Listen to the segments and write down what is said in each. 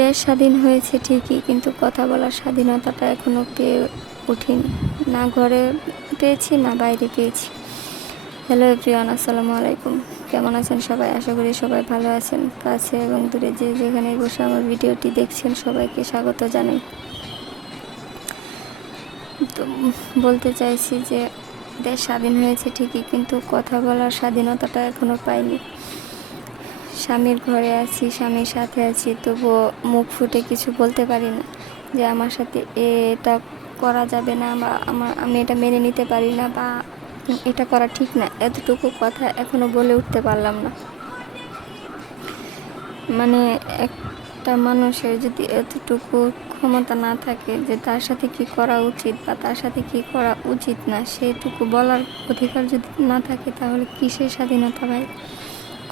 দেশ স্বাধীন হয়েছে ঠিকই, কিন্তু কথা বলার স্বাধীনতাটা এখনও পেয়ে উঠিনি। না ঘরে পেয়েছি, না বাইরে পেয়েছি। হ্যালো এভরিওয়ান, আসসালামু আলাইকুম। কেমন আছেন সবাই? আশা করি সবাই ভালো আছেন। কাছে এবং দূরে যে যেখানে বসে আমার ভিডিওটি দেখছেন সবাইকে স্বাগত জানাই। তো বলতে চাইছি যে দেশ স্বাধীন হয়েছে ঠিকই, কিন্তু কথা বলার স্বাধীনতাটা এখনও পাইনি। স্বামীর ঘরে আছি, স্বামীর সাথে আছি, তবুও মুখ ফুটে কিছু বলতে পারি না যে আমার সাথে এটা করা যাবে না, বা আমি এটা মেনে নিতে পারি না, বা এটা করা ঠিক না। এতটুকু কথা এখনও বলে উঠতে পারলাম না। মানে একটা মানুষের যদি এতটুকু ক্ষমতা না থাকে যে তার সাথে কি করা উচিত বা তার সাথে কি করা উচিত না, সেটুকু বলার অধিকার যদি না থাকে, তাহলে কিসের স্বাধীনতা ভাই?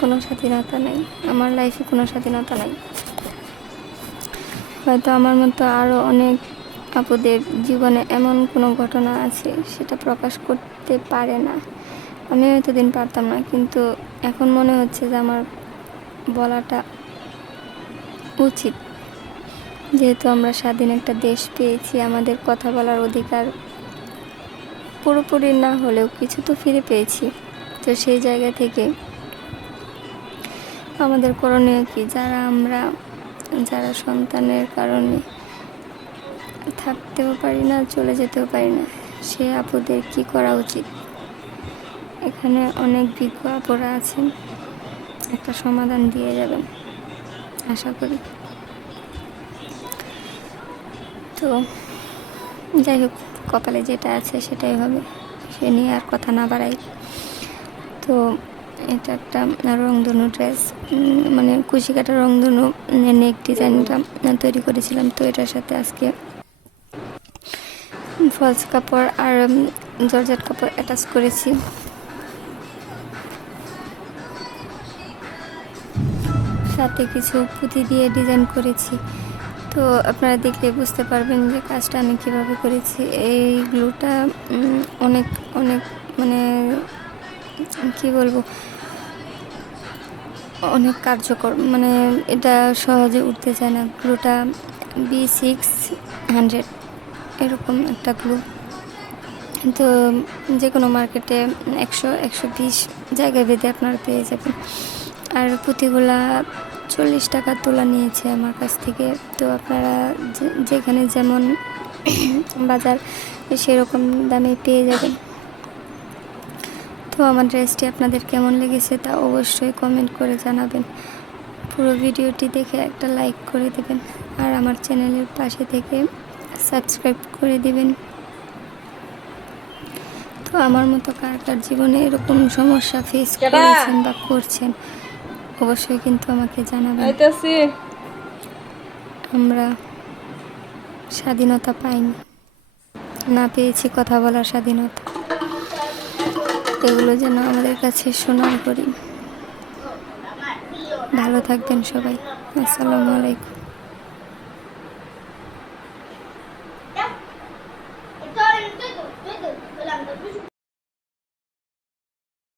কোনো স্বাধীনতা নেই, আমার লাইফে কোনো স্বাধীনতা নেই। হয়তো আমার মতো আরও অনেক আপুদের জীবনে এমন কোনো ঘটনা আছে সেটা প্রকাশ করতে পারে না। আমিও এতদিন পারতাম না, কিন্তু এখন মনে হচ্ছে যে আমার বলাটা উচিত। যেহেতু আমরা স্বাধীন একটা দেশ পেয়েছি, আমাদের কথা বলার অধিকার পুরোপুরি না হলেও কিছু তো ফিরে পেয়েছি। তো সেই জায়গা থেকে আমাদের করণীয় কি? যারা সন্তানের কারণে থাকতেও পারি না, চলে যেতেও পারি না, সে আপুদের কি করা উচিত? এখানে অনেক বিজ্ঞ আপুরা আছেন, একটা সমাধান দিয়ে যাবেন আশা করি। তো যাই হোক, কপালে যেটা আছে সেটাই হবে, সে নিয়ে আর কথা না বাড়াই। তো এটা একটা রংধনু ড্রেস, মানে কুশি কাটা রংধনু নেক ডিজাইনটা তৈরি করেছিলাম। তো এটার সাথে আজকে ফলস কাপড় আর জর্জেট কাপড় অ্যাটাচ করেছি। সাথে কিছু পুঁতি দিয়ে ডিজাইন করেছি। তো আপনারা দেখলে বুঝতে পারবেন যে কাজটা আমি কিভাবে করেছি। এই গ্লুটা অনেক অনেক মানে কি বলবো, অনেক কার্যকর। মানে এটা সহজে উঠতে চায় না। গ্লুটা B600 এরকম একটা গ্লু। তো যে কোনো মার্কেটে 100-120 জায়গায় ভেদে আপনারা পেয়ে যাবেন। আর পুঁতিগুলা 40 টাকা তোলা নিয়েছে আমার কাছ থেকে। তো আপনারা যেখানে যেমন বাজার সেরকম দামে পেয়ে যাবেন। তো আমার ড্রেসটি আপনাদের কেমন লেগেছে তা অবশ্যই কমেন্ট করে জানাবেন। পুরো ভিডিওটি দেখে একটা লাইক করে দেবেন, আর আমার চ্যানেলের পাশে থেকে সাবস্ক্রাইব করে দিবেন। তো আমার মতো কার কার জীবনে এরকম সমস্যা ফেস করেছেন বা করছেন, অবশ্যই কিন্তু আমাকে জানাবেন। আমরা স্বাধীনতা পাইনি, না পেয়েছি কথা বলার স্বাধীনতা। এগুলো যেন আমাদের কাছে সোনার করি। ভালো থাকবেন সবাই। আসসালামু আলাইকুম।